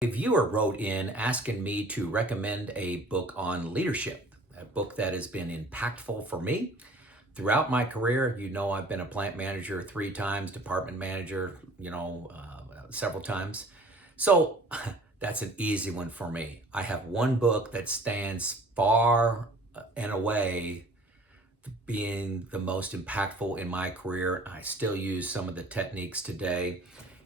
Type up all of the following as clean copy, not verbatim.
A viewer wrote in asking me to recommend a book on leadership, a book that has been impactful for me throughout my career. You know, I've been a plant manager 3 times, department manager, several times. So that's an easy one for me. I have one book that stands far and away being the most impactful in my career. I still use some of the techniques today,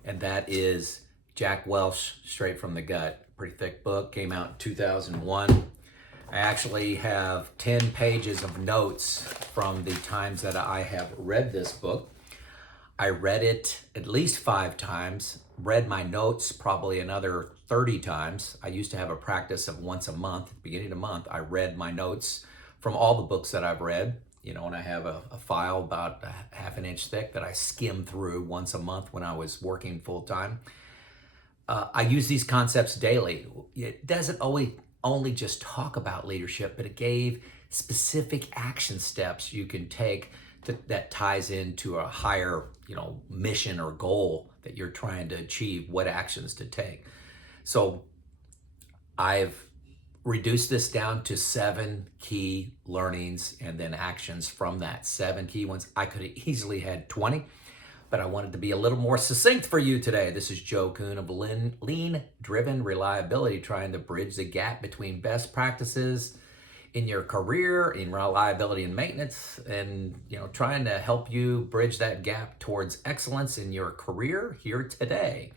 and that is Jack Welch, Straight from the Gut. Pretty thick book, came out in 2001. I actually have 10 pages of notes from the times that I have read this book. I read it at least 5 times, read my notes probably another 30 times. I used to have a practice of once a month. At the beginning of the month, I read my notes from all the books that I've read, and I have a file about a half an inch thick that I skim through once a month when I was working full time. I use these concepts daily. It doesn't only just talk about leadership, but it gave specific action steps you can take that ties into a higher, mission or goal that you're trying to achieve, what actions to take. So I've reduced this down to 7 key learnings and then actions from that. 7 key ones. I could have easily had 20, but I wanted to be a little more succinct for you today. This is Joe Kuhn of Lean Driven Reliability, trying to bridge the gap between best practices in your career, in reliability and maintenance, and trying to help you bridge that gap towards excellence in your career here today.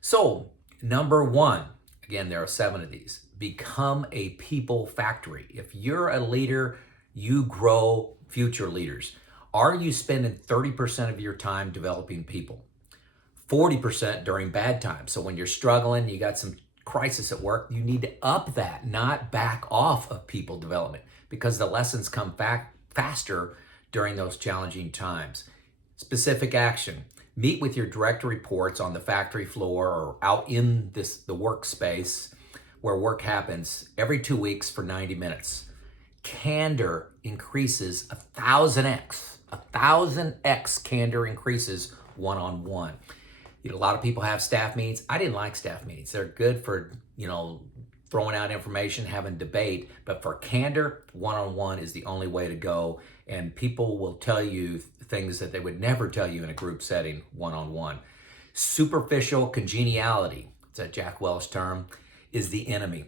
So, number 1, again, there are 7 of these. Become a people factory. If you're a leader, you grow future leaders. Are you spending 30% of your time developing people? 40% during bad times. So when you're struggling, you got some crisis at work, you need to up that, not back off of people development, because the lessons come back faster during those challenging times. Specific action. Meet with your direct reports on the factory floor or out in the workspace where work happens every 2 weeks for 90 minutes. Candor increases 1,000x. 1,000x candor increases one-on-one. A lot of people have staff meetings. I didn't like staff meetings. They're good for, throwing out information, having debate, but for candor, one-on-one is the only way to go. And people will tell you things that they would never tell you in a group setting, one-on-one. Superficial congeniality, it's a Jack Welch term, is the enemy.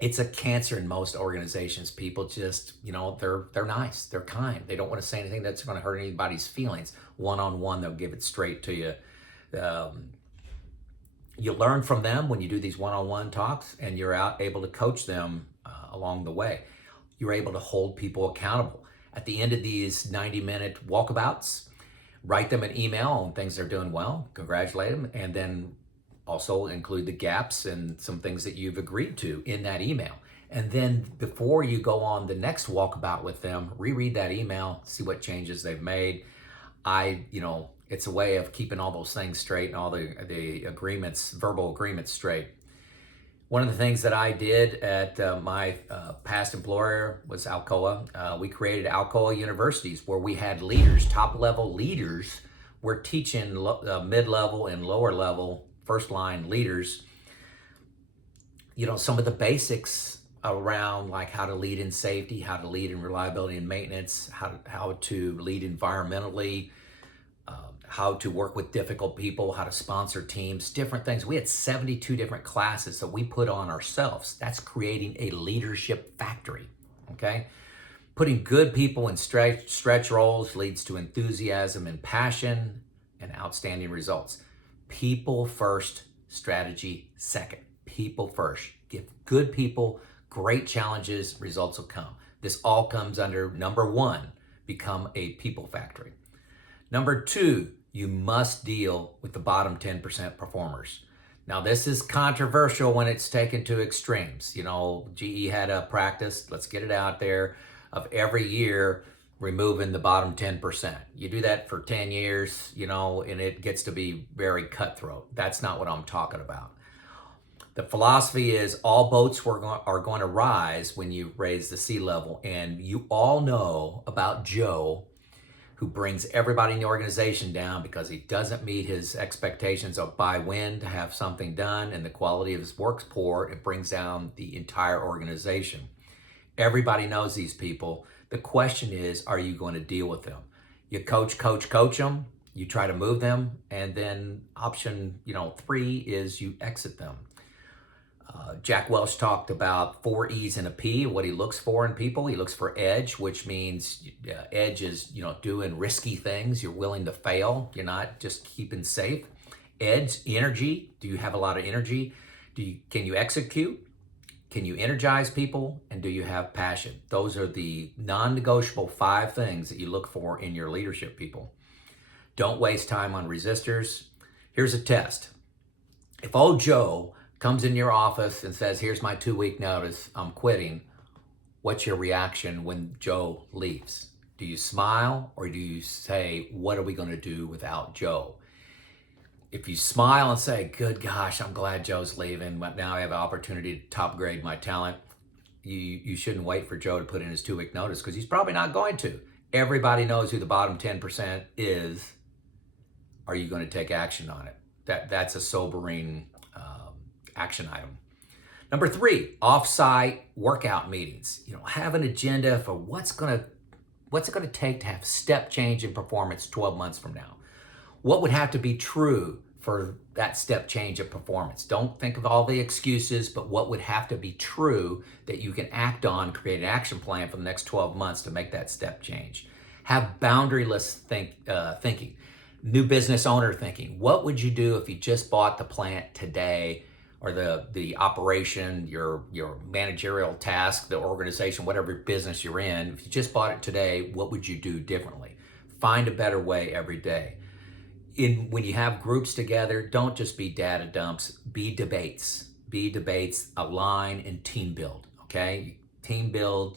It's a cancer in most organizations. People just, they're nice, they're kind. They don't want to say anything that's going to hurt anybody's feelings. One-on-one, they'll give it straight to you. You learn from them when you do these one-on-one talks, and you're able to coach them along the way. You're able to hold people accountable. At the end of these 90-minute walkabouts, write them an email on things they're doing well, congratulate them, and then also include the gaps and some things that you've agreed to in that email. And then before you go on the next walkabout with them, reread that email, see what changes they've made. It's a way of keeping all those things straight and all the agreements, verbal agreements straight. One of the things that I did at my past employer was Alcoa. We created Alcoa universities where we had leaders, top-level leaders. We're teaching mid-level and lower-level first-line leaders, some of the basics around like how to lead in safety, how to lead in reliability and maintenance, how to lead environmentally, how to work with difficult people, how to sponsor teams, different things. We had 72 different classes that we put on ourselves. That's creating a leadership factory, okay? Putting good people in stretch roles leads to enthusiasm and passion and outstanding results. People first, strategy second. People first. Give good people great challenges, results will come. This all comes under number 1, become a people factory. Number 2, you must deal with the bottom 10% performers. Now, this is controversial when it's taken to extremes. GE had a practice, let's get it out there, of every year removing the bottom 10%. You do that for 10 years, and it gets to be very cutthroat. That's not what I'm talking about. The philosophy is all boats are going to rise when you raise the sea level. And you all know about Joe, who brings everybody in the organization down because he doesn't meet his expectations of by when to have something done, and the quality of his work's poor, it brings down the entire organization. Everybody knows these people. The question is, are you going to deal with them? You coach them, you try to move them, and then option 3 is you exit them. Jack Welch talked about 4 E's and a P, what he looks for in people. He looks for edge, which means edge is, doing risky things. You're willing to fail. You're not just keeping safe. Edge, energy. Do you have a lot of energy? Can you execute? Can you energize people? And do you have passion? Those are the non-negotiable 5 things that you look for in your leadership people. Don't waste time on resistors. Here's a test. If old Joe comes in your office and says, here's my 2-week notice, I'm quitting, what's your reaction when Joe leaves? Do you smile, or do you say, what are we going to do without Joe? If you smile and say, good gosh, I'm glad Joe's leaving, but now I have an opportunity to top grade my talent, you shouldn't wait for Joe to put in his 2-week notice, because he's probably not going to. Everybody knows who the bottom 10% is. Are you going to take action on it? That's a sobering action item. Number 3, off-site workout meetings. Have an agenda for what's it going to take to have step change in performance 12 months from now. What would have to be true for that step change of performance? Don't think of all the excuses, but what would have to be true that you can act on, create an action plan for the next 12 months to make that step change. Have boundaryless thinking, new business owner thinking. What would you do if you just bought the plant today, or the operation, your managerial task, the organization, whatever business you're in? If you just bought it today, what would you do differently? Find a better way every day. When you have groups together, don't just be data dumps, be debates. Be debates, align, and team build, okay? Team building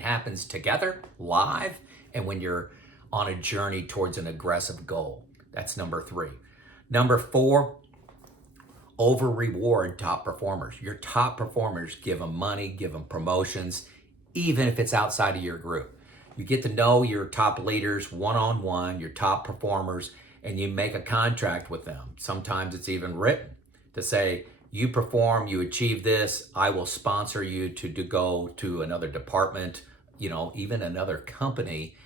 happens together, live, and when you're on a journey towards an aggressive goal. That's number 3. Number 4, over reward top performers. Your top performers, give them money, give them promotions, even if it's outside of your group. You get to know your top leaders one-on-one, your top performers, and you make a contract with them. Sometimes it's even written to say, you perform, you achieve this, I will sponsor you to go to another department, even another company.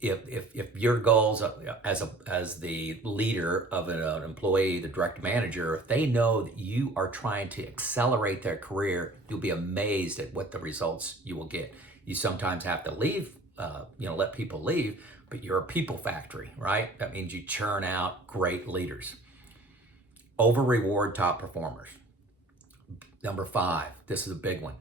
If your goals as the leader of an employee, the direct manager, if they know that you are trying to accelerate their career, you'll be amazed at what the results you will get. You sometimes have to leave, let people leave, but you're a people factory, right? That means you churn out great leaders. Over reward top performers. Number 5, this is a big one.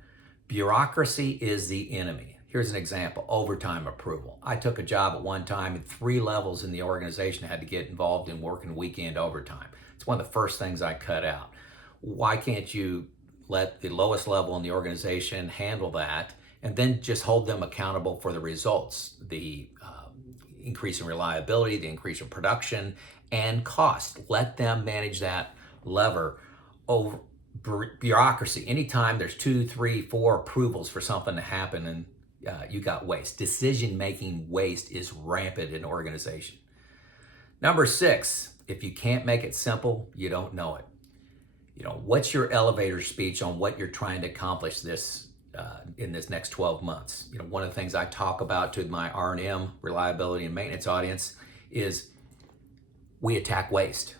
Bureaucracy is the enemy. Here's an example, overtime approval. I took a job at one time, and 3 levels in the organization had to get involved in working weekend overtime. It's one of the first things I cut out. Why can't you let the lowest level in the organization handle that, and then just hold them accountable for the results, the increase in reliability, the increase in production, and cost. Let them manage that lever. Over bureaucracy, anytime there's 2, 3, 4 approvals for something to happen, and you got waste. Decision-making waste is rampant in organization. Number 6, if you can't make it simple, you don't know it. What's your elevator speech on what you're trying to accomplish in this next 12 months? One of the things I talk about to my R&M, reliability and maintenance audience, is we attack waste.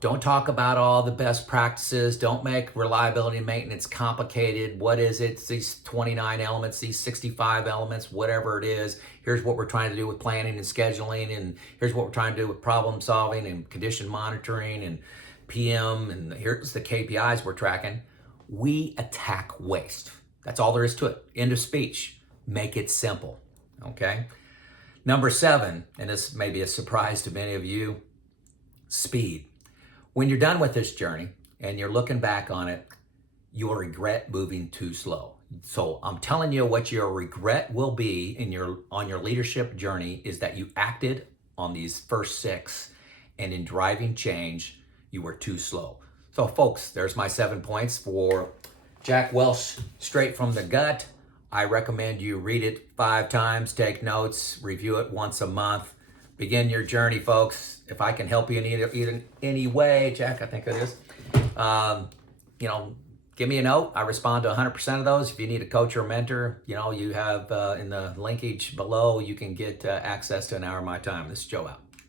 Don't talk about all the best practices. Don't make reliability and maintenance complicated. What is it? It's these 29 elements, these 65 elements, whatever it is. Here's what we're trying to do with planning and scheduling, and here's what we're trying to do with problem solving and condition monitoring and PM, and here's the KPIs we're tracking. We attack waste. That's all there is to it. End of speech. Make it simple, okay? Number 7, and this may be a surprise to many of you, speed. When you're done with this journey and you're looking back on it, you'll regret moving too slow. So I'm telling you, what your regret will be on your leadership journey is that you acted on these first 6, and in driving change, you were too slow. So folks, there's my 7 points for Jack Welch, straight from the gut. I recommend you read it 5 times, take notes, review it once a month. Begin your journey, folks. If I can help you in any way, Jack, I think it is, give me a note. I respond to 100% of those. If you need a coach or mentor, you have in the linkage below, you can get access to an hour of my time. This is Joe out.